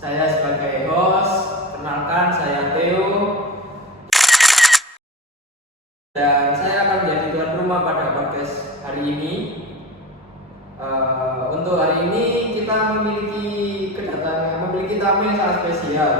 Saya sebagai host, kenalkan saya Theo dan saya akan menjadi tuan rumah pada podcast hari ini. Untuk hari ini kita memiliki tamu yang sangat spesial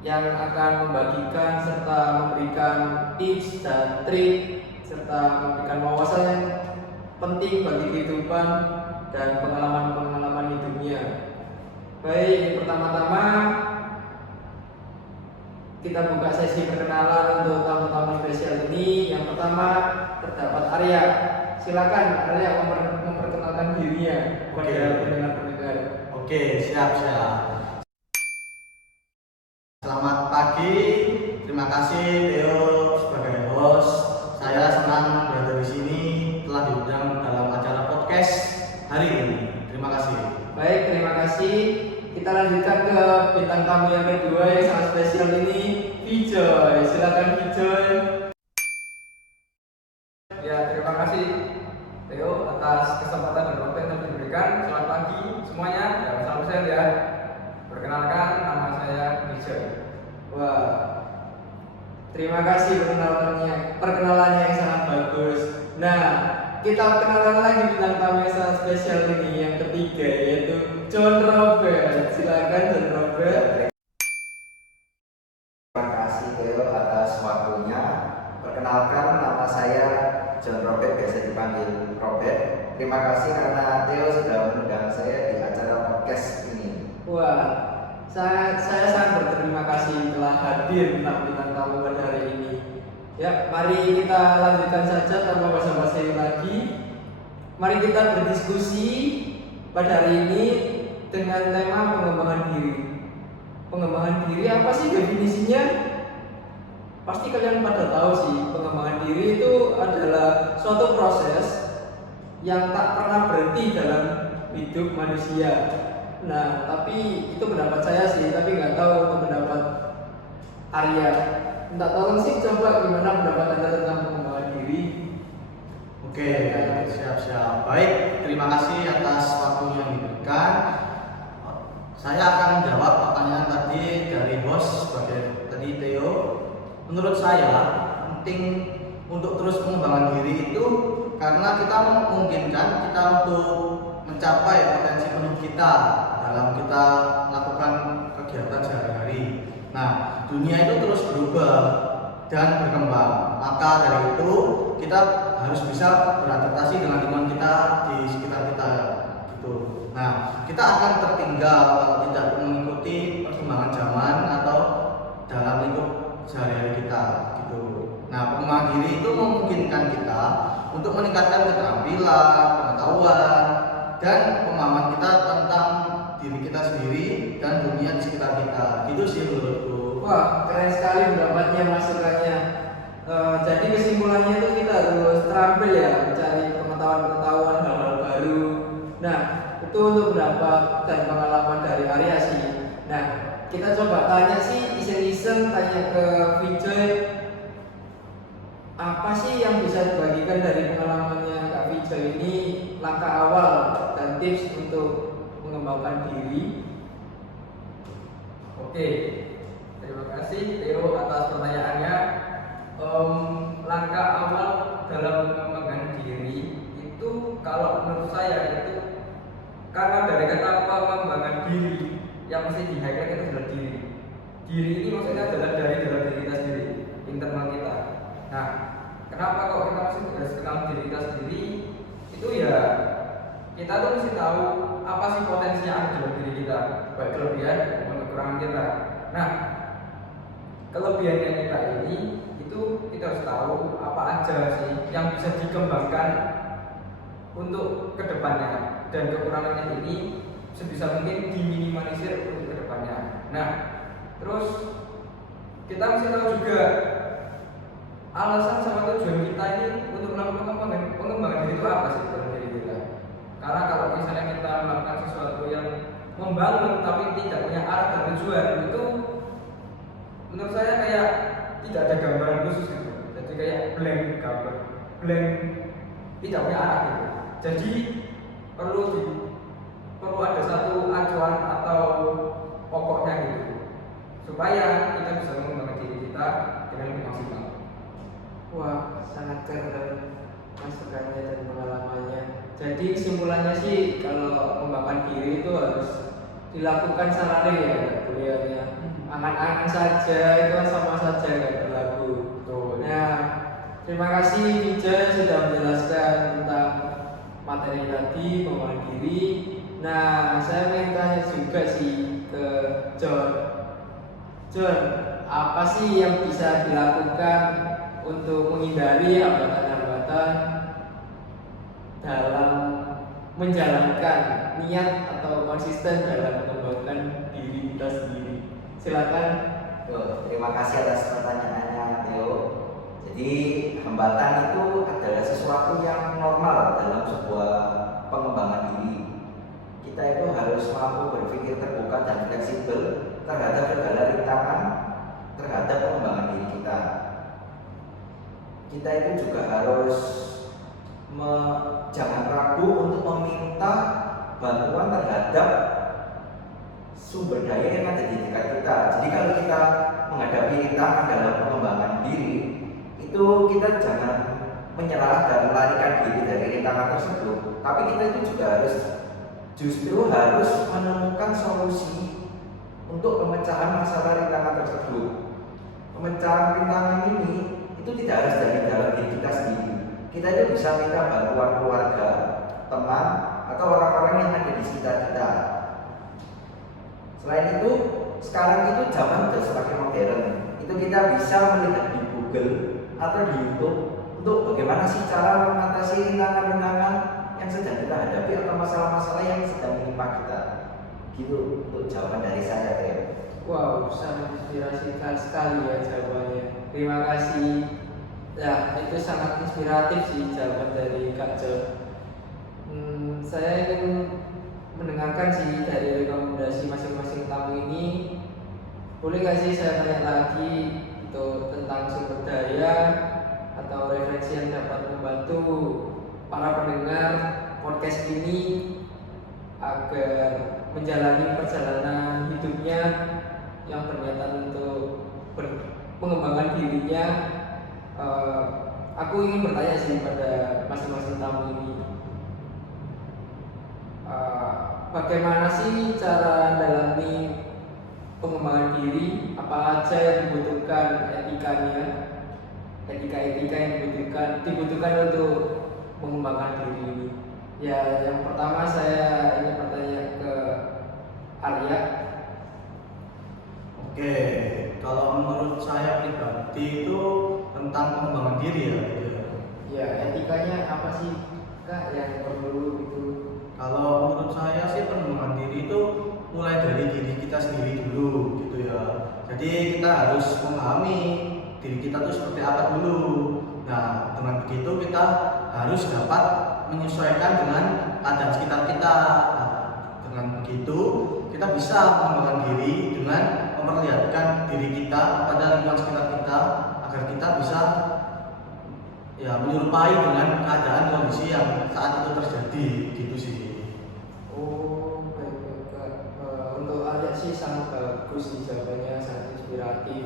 yang akan membagikan serta memberikan tips dan trik serta memberikan wawasan yang penting bagi kehidupan dan pengalaman-pengalaman hidupnya. Baik, pertama-tama kita buka sesi perkenalan untuk tamu-tamu spesial ini. Yang pertama terdapat Arya. Silakan Arya memperkenalkan dirinya kepada pendengar-pendengar. Oke, siap. Selamat pagi. Terima kasih Theo sebagai host. Saya senang berada di sini telah diundang dalam acara podcast hari ini. Terima kasih. Baik, terima kasih. Kita lanjutkan ke bintang tamu yang kedua yang sangat spesial ini, Vijoy. Silakan Vijoy. Ya, terima kasih Theo atas kesempatan dan waktu yang diberikan. Selamat pagi semuanya. Ya, salam sehat ya. Perkenalkan, nama saya Vijoy. Wah, terima kasih perkenalannya yang sangat bagus. Nah, kita kenalan lagi bintang tamu yang sangat spesial ini yang ketiga, yaitu John Robert. Silakan John Robert. Terima kasih Theo atas waktunya. Perkenalkan, nama saya John Robert, biasa dipanggil Robert. Terima kasih karena Theo sudah mengundang saya di acara podcast ini. Wah, saya sangat berterima kasih telah hadir bintang tamu pada hari ini. Ya, mari kita lanjutkan saja tanpa basa-basi lagi. Mari kita berdiskusi pada hari ini dengan tema pengembangan diri. Pengembangan diri apa sih definisinya? Pasti kalian pada tahu sih, pengembangan diri itu adalah suatu proses yang tak pernah berhenti dalam hidup manusia. Nah, tapi itu pendapat saya sih, tapi nggak tahu untuk pendapat Arya. Minta tolong sih, coba gimana pendapat Anda tentang pengembangan diri? Oke, siap. Baik, terima kasih atas waktu yang diberikan. Saya akan menjawab pertanyaan tadi dari host sebagai tadi Theo. Menurut saya penting untuk terus mengembangkan diri itu karena kita memungkinkan kita untuk mencapai potensi penuh kita dalam kita melakukan kegiatan sehari-hari. Nah, dunia itu terus berubah dan berkembang. Maka dari itu kita harus bisa beradaptasi dengan lingkungan kita di sekitar kita gitu. Nah, kita akan tertinggal kalau tidak mengikuti perkembangan zaman atau dalam lingkup sehari-hari kita gitu. Nah, pengembangan diri itu memungkinkan kita untuk meningkatkan keterampilan, pengetahuan, dan pemahaman kita tentang diri kita sendiri dan dunia di sekitar kita. Gitu sih menurutku. Wah, keren sekali pendapatnya, masukannya. Jadi kesimpulannya itu kita harus terampil ya, mencari pengetahuan hal-hal baru. Nah, itu untuk pendapat dan pengalaman dari Arya sih. Nah, kita coba tanya sih, iseng-iseng tanya ke Vijoy, apa sih yang bisa dibagikan dari pengalamannya Kak Vijoy ini, langkah awal dan tips untuk mengembangkan diri? Oke, terima kasih Theo atas pertanyaannya. Langkah awal dalam mengembangkan diri itu kalau menurut saya itu karena dari kata pengembangan diri yang mesti di-highlight itu adalah diri. Diri ini maksudnya adalah dari dalam diri kita sendiri, internal kita. Nah, kenapa kok kita harus kenal diri kita sendiri? Itu ya kita tuh mesti tahu apa sih potensi yang ada dalam diri kita, baik kelebihan maupun kekurangan kita. Nah, kelebihannya kita ini itu kita harus tahu apa aja sih yang bisa dikembangkan untuk kedepannya, dan kekurangannya ini sebisa mungkin diminimalisir untuk kedepannya. Nah, terus kita mesti tahu juga alasan sama tujuan kita ini untuk melakukan pengembangan diri itu apa sih dalam diri kita. Karena kalau misalnya kita melakukan sesuatu yang membangun tapi tidak punya arah dan tujuan, itu menurut saya kayak tidak ada gambaran khusus gitu. Jadi kayak blank tidak punya arah gitu. Jadi perlu ada satu acuan atau pokoknya gitu, supaya kita bisa mengembangkan diri kita dengan lebih maksimal. Wah, sangat keren masukannya dan pengalamannya. Jadi kesimpulannya sih kalau mengembangkan diri itu harus dilakukan secara real ya, kuliahnya. Angan-angan saja itu kan sama saja nggak berlaku. Nah, terima kasih Vijay sudah menjelaskan tentang materi tadi pengembangan diri. Nah, saya ingin tanya juga sih ke John. John, apa sih yang bisa dilakukan untuk menghindari hambatan-hambatan dalam menjalankan niat atau konsisten dalam mengembangkan diri kita sendiri? Silakan. Terima kasih atas pertanyaannya Theo. Jadi hambatan itu adalah sesuatu yang normal dalam sebuah pengembangan diri. Kita itu harus mampu berpikir terbuka dan fleksibel terhadap segala rintangan terhadap pengembangan diri kita. Kita itu juga harus jangan ragu untuk meminta bantuan terhadap sumber daya yang ada di dekat kita. Jadi kalau kita menghadapi rintangan dalam pengembangan diri, itu kita jangan menyerah dan melarikan diri dari rintangan tersebut. Tapi kita itu juga justru harus menemukan solusi untuk pemecahan masalah rintangan tersebut. Pemecahan rintangan ini itu tidak harus dari dalam diri kita sendiri. Kita itu bisa minta bantuan keluarga, teman, atau orang-orang yang ada di sekitar kita. Selain itu, sekarang itu zaman sudah semakin modern. Itu kita bisa melihat di Google atau di YouTube untuk bagaimana sih cara mengatasi rintangan-rintangan yang sedang kita hadapi atau masalah-masalah yang sedang menimpa kita. Gitu untuk jawaban dari saya, Theo. Wow, sangat inspirasikan sekali ya jawabannya. Terima kasih. Ya, itu sangat inspiratif sih jawaban dari Kak John. Saya ingin mendengarkan sih dari rekomendasi masing-masing tamu ini. Boleh nggak sih saya tanya lagi itu tentang sumber daya atau referensi yang dapat membantu para pendengar podcast ini agar menjalani perjalanan hidupnya yang berniatan untuk mengembangkan dirinya. Aku ingin bertanya sih pada masing-masing tamu ini, bagaimana sih cara mendalami pengembangan diri? Apa aja yang dibutuhkan etikanya, etika-etika yang dibutuhkan untuk mengembangkan diri ini? Ya, yang pertama saya ingin bertanya ke Arya. Oke, kalau menurut saya pribadi itu tentang pengembangan diri ya gitu ya. Ya, etikanya apa sih Kak yang perlu itu? Kalau menurut saya sih pengembangan diri itu mulai dari diri kita sendiri dulu gitu ya. Jadi kita harus memahami diri kita itu seperti apa dulu. Nah, dengan begitu kita harus dapat menyesuaikan dengan keadaan sekitar kita. Nah, dengan begitu kita bisa mengembangkan diri dengan memperlihatkan diri kita pada lingkungan sekitar kita agar kita bisa ya menyerupai dengan keadaan kondisi yang saat itu terjadi gitu sih. Oh, baik Kak. Untuk Arya sih sangat bagus sih jawabannya, sangat inspiratif.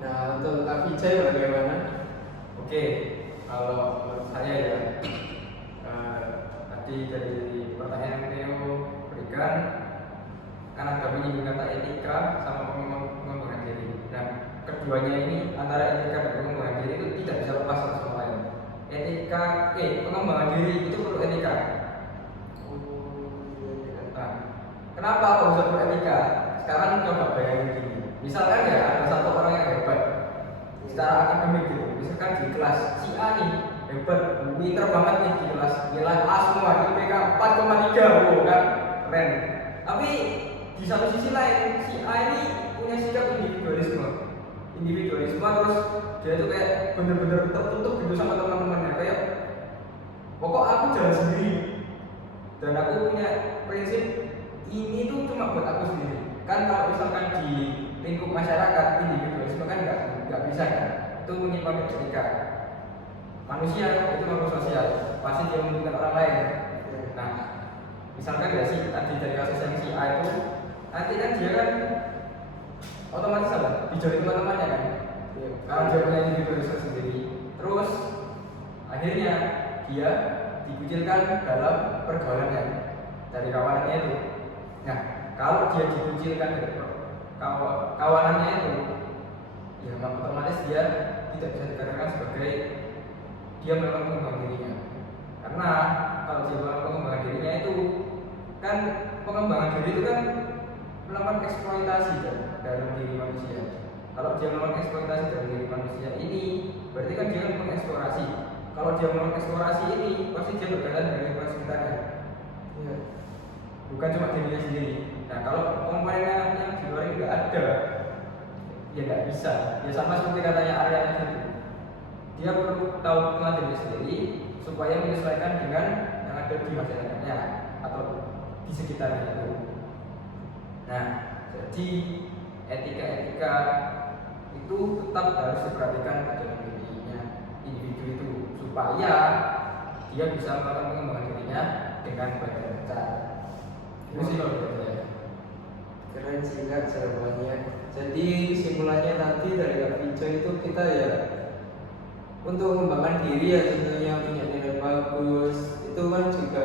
Nah, untuk Kak Vijay bagaimana? Oke, kalau menurut saya ya, tadi dari pertanyaan yang Theo berikan, kan ada menyinggung kata etika sama pengembangan diri. Nah, keduanya ini antara etika dan pengembangan diri itu tidak bisa lepas satu sama lain. Pengembangan diri itu perlu etika. Nah, kenapa kok bisa perlu etika? Sekarang coba bayangin gini. Misalkan ya ada satu orang yang hebat secara akademik gitu. Misalkan di kelas si A nih hebat, pinter banget nih di kelas, nilai A semua, IPK 4,3, wow kan, keren. Tapi di satu sisi lain si A ini punya sikap individualisme terus dia tuh kayak bener-bener tertutup gitu sama teman-temannya, kayak pokok aku jalan sendiri dan aku punya prinsip ini tuh cuma buat aku sendiri. Kan kalau misalkan di lingkup masyarakat individualisme kan nggak bisa kan, itu menyimpan etika. Manusia itu makhluk sosial, pasti dia membutuhkan orang lain. Nah, misalkan ya sih tadi dari kasus yang si A itu nanti kan dia kan otomatis apa? Dijauhi teman-temannya kan. Karena dia punya individualisme sendiri. Terus akhirnya dia dikucilkan dalam pergaulannya dari kawanannya itu. Nah, kalau dia dikucilkan dari kawanannya itu, ya otomatis dia tidak bisa dikatakan sebagai dia melakukan pengembangan dirinya. Karena kalau dia melakukan pengembangan dirinya itu kan pengembangan diri itu kan melakukan eksploitasi dalam diri manusia. Kalau dia melakukan eksploitasi dalam diri manusia ini, berarti kan dia mengeksplorasi. Kalau dia melakukan eksplorasi ini, pasti dia berkaitan dengan lingkungan sekitarnya. Ya. Bukan cuma dirinya sendiri. Nah, kalau komponennya yang di luar itu nggak ada, ya nggak bisa. Ya sama seperti katanya Arya tadi. Dia perlu tahu tentang dirinya sendiri supaya menyesuaikan dengan yang ada di masyarakatnya atau di sekitarnya itu. Nah, jadi etika-etika itu tetap harus diperhatikan dalam dirinya individu itu supaya dia bisa melakukan pengembangan dirinya dengan baik dan benar. Itu sih kalau menurut saya. Keren sih Kak jawabannya. Jadi kesimpulannya tadi dari Kak Vijo itu kita ya untuk mengembangkan diri ya tentunya punya nilai bagus itu kan juga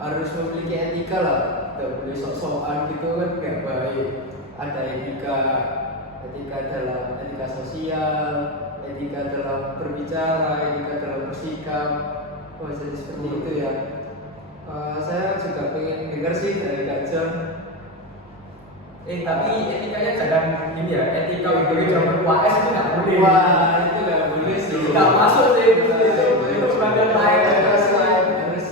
harus memiliki etika lah. Tidak boleh sok-sokan gitu kan nggak baik. Ada etika dalam etika sosial, etika dalam berbicara, etika dalam bersikap. Oh jadi seperti itu ya. Saya juga pengen dengar sih dari Kak John. Tapi etikanya jangan ini ya, etika untuk jangan UAS itu nggak boleh. Wah itu nggak boleh sih. Nggak masuk sih itu sebagai lain harus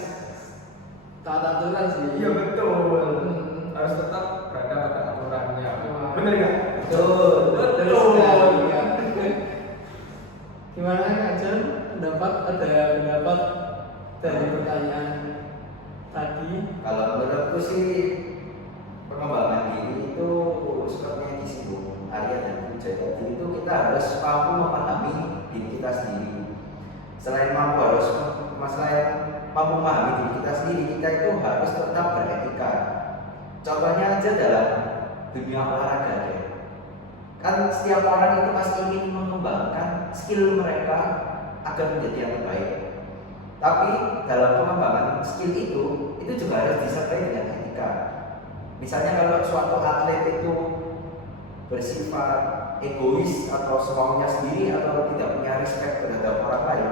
taat aturan sih. Iya betul. Harus tetap berada pada aturannya. Bener nggak? Betul sekali, Kak. Gimana Kak John? Ada pendapat dari pertanyaan tadi? Kalau menurutku sih pengembangan diri itu seperti yang disinggung Arya dan Puja tadi itu kita harus mampu memahami diri kita sendiri. Selain mampu memahami diri kita sendiri, kita itu harus tetap beretika. Contohnya aja dalam dunia olahraga deh. Kan setiap orang itu pasti ingin mengembangkan skill mereka agar menjadi yang terbaik. Tapi dalam pengembangan skill itu juga harus disertai dengan etika. Misalnya kalau suatu atlet itu bersifat egois atau semaunya sendiri atau tidak punya respect terhadap orang lain,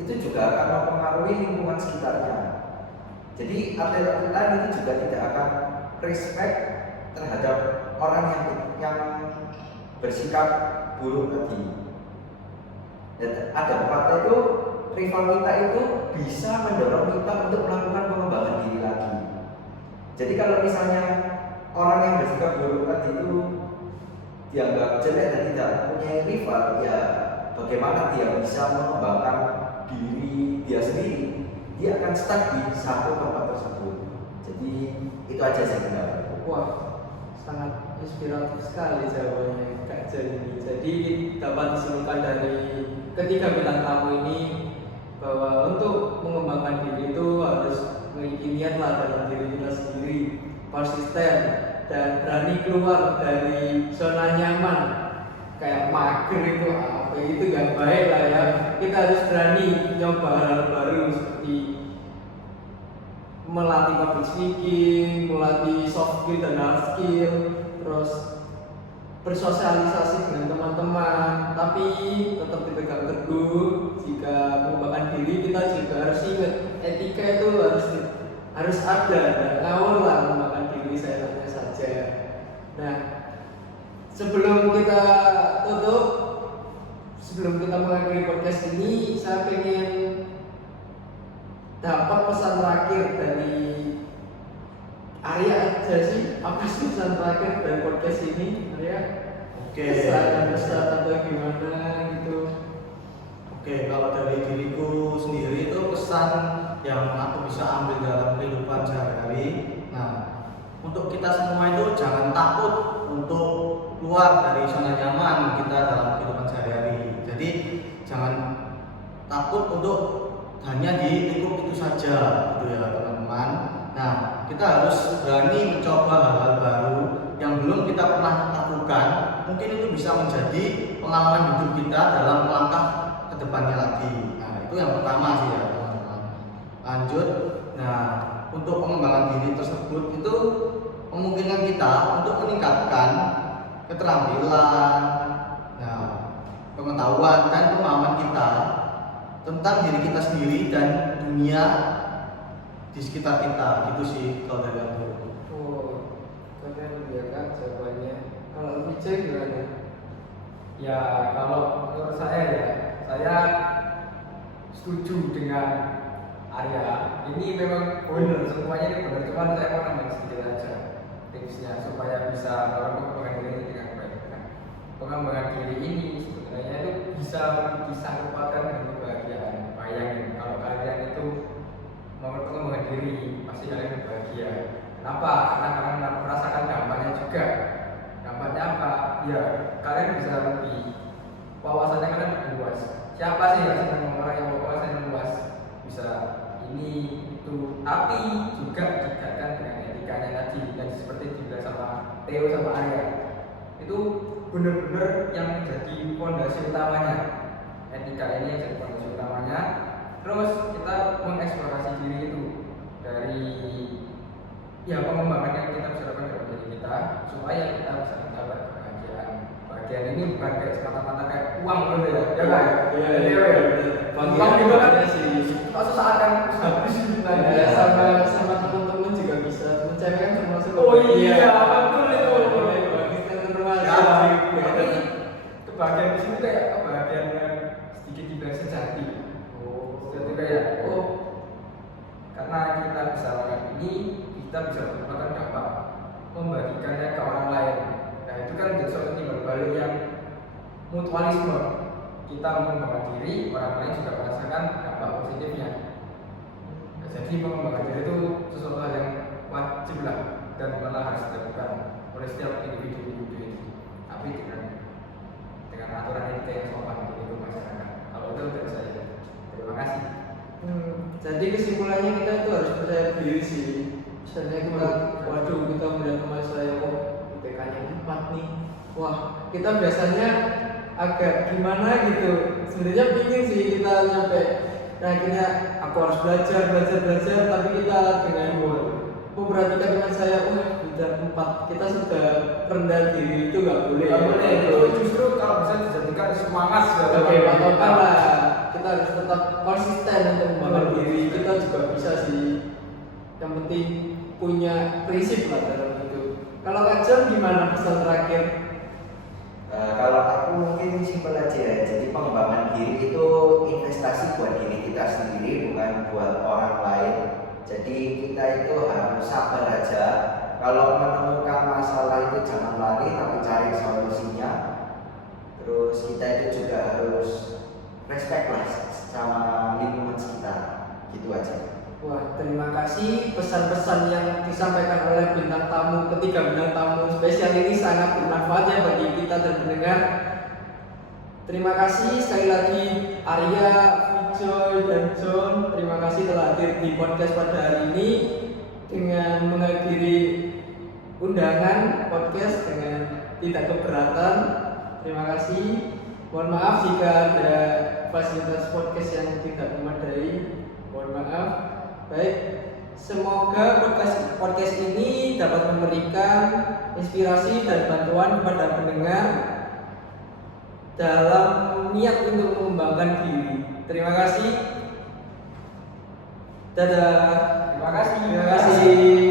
itu juga akan mempengaruhi lingkungan sekitarnya. Jadi atlet-atlet tadi itu juga tidak akan respect terhadap orang yang bersikap buruk tadi. Dan ada pepatah itu, rival kita itu bisa mendorong kita untuk melakukan pengembangan diri lagi. Jadi kalau misalnya orang yang bersikap buruk tadi itu dianggap jelek dan tidak punya rival, ya bagaimana dia bisa mengembangkan diri dia sendiri? Dia akan stuck di satu tempat tersebut. Jadi itu aja sih pendapat. Wah, sangat inspiratif sekali jawabannya Kak Jan ini. Jadi dapat disimpulkan dari ketiga bintang tamu ini bahwa untuk mengembangkan diri itu harus memiliki niat lah dalam diri kita sendiri, konsisten dan berani keluar dari zona nyaman. Kayak mager itu apa itu gak baik lah ya. Kita harus berani nyoba hal baru seperti melatih public speaking, melatih soft skill dan hard skill, terus bersosialisasi dengan teman-teman, tapi tetap dipegang teguh. Jika mengembangkan diri kita juga harus ingat etika itu harus ada dan ngawur lah mengembangkan diri seenaknya saja. Nah, sebelum kita tutup, sebelum kita mengakhiri podcast ini, saya pengen dapat pesan terakhir dari Arya aja sih. Apa sih pesan terakhir dari podcast ini, Arya? Oke. Pesan atau gimana gitu? Oke, kalau dari diriku sendiri itu pesan yang aku bisa ambil dalam kehidupan sehari-hari. Nah, untuk kita semua itu jangan takut untuk keluar dari zona nyaman kita dalam kehidupan sehari-hari. Jadi jangan takut untuk hanya di lingkup itu saja, gitu ya teman-teman. Nah, kita harus berani mencoba hal-hal baru yang belum kita pernah lakukan. Mungkin itu bisa menjadi pengalaman hidup kita dalam langkah ke depannya lagi. Nah, itu yang pertama sih ya, teman-teman. Lanjut. Nah, untuk pengembangan diri tersebut itu memungkinkan kita untuk meningkatkan keterampilan, nah, pengetahuan dan pemahaman kita tentang diri kita sendiri dan dunia di sekitar kita. Gitu sih kalau dari aku. Oh, keren ya Kak jawabannya. Kalau Vijay gimana? Ya kalau menurut saya setuju dengan Arya. Ini memang benar, semuanya ini benar. Cuman saya mau nambah sedikit aja tipsnya supaya bisa orang pengembangan diri ini dengan baik. Nah, pengembangan diri ini sebenarnya itu bisa disangkutpautkan dengan kebahagiaan. Bayangin kalau kalian itu mau pengembangan diri, pasti kalian bahagia. Kenapa? Karena kalian merasakan dampaknya juga. Dampaknya apa? Ya kalian bisa lebih wawasannya kalian lebih luas. Siapa sih yang senang orang yang wawasannya luas? Bisa ini itu, tapi juga dikaitkan dengan etikanya tadi yang seperti dibilang sama Theo sama Arya. Itu benar-benar yang menjadi fondasi utamanya. Etika ini yang jadi fondasi utamanya. Terus kita mengeksplorasi diri itu dari ya pengembangan yang kita bisa lakukan dalam diri kita supaya kita bisa mendapat kebahagiaan. Kebahagiaan ini bukan kayak semata-mata kayak uang gitu ya, ya kan? Iya. Uang juga kan sih. suatu saat kan habis Nah, ya, sama teman-teman juga bisa. Teman cewek kan termasuk. Oh iya, betul itu. Bagus kan termasuk. Ya, berarti kebahagiaan di sini kayak kebahagiaan yang sedikit dibilang sejati. Jadi kayak karena kita bisa lakukan ini, kita bisa mendapatkan dampak membagikannya ke orang lain. Nah itu kan jadi suatu timbal balik yang mutualisme. Kita mengembangkan diri, orang lain juga merasakan dampak positifnya. Nah, jadi mengembangkan diri itu sesuatu hal yang wajib lah dan malah harus dilakukan oleh setiap individu ini. Tapi dengan aturan etika yang sopan di lingkup masyarakat. Kalau itu dari saya. Terima kasih. Jadi kesimpulannya kita itu harus percaya diri sih. Misalnya kita, waduh kita melihat teman saya kok IPK-nya 4 nih. Wah, kita biasanya agak gimana gitu. Sebenarnya pingin sih kita nyampe. Nah akhirnya aku harus belajar, tapi kita dengan memperhatikan teman saya, wah sudah 4, kita sudah rendah diri, itu nggak boleh. Nggak boleh. Itu justru kalau bisa dijadikan semangat sebagai patokan lah. Kita harus tetap konsisten untuk membangun diri. Kita juga bisa sih. Yang penting punya prinsip lah dalam itu. Kalau Kak John gimana pesan terakhir? Kalau aku mungkin simpel aja ya. Jadi pengembangan diri itu investasi buat diri kita sendiri, bukan buat orang lain. Jadi kita itu harus sabar aja. Kalau menemukan masalah itu jangan lari, tapi cari solusinya. Terus kita itu juga harus respect lah sama lingkungan sekitar. Gitu aja. Wah, terima kasih pesan-pesan yang disampaikan oleh ketiga bintang tamu spesial ini sangat bermanfaat ya bagi kita dan pendengar. Terima kasih sekali lagi Arya, Vijay, dan John. Terima kasih telah hadir di podcast pada hari ini dengan menghadiri undangan podcast dengan tidak keberatan. Terima kasih. Mohon maaf jika ada fasilitas podcast yang tidak memadai. Mohon maaf. Baik, semoga podcast ini dapat memberikan inspirasi dan bantuan kepada pendengar dalam niat untuk mengembangkan diri. Terima kasih. Dadah. Terima kasih. Terima kasih.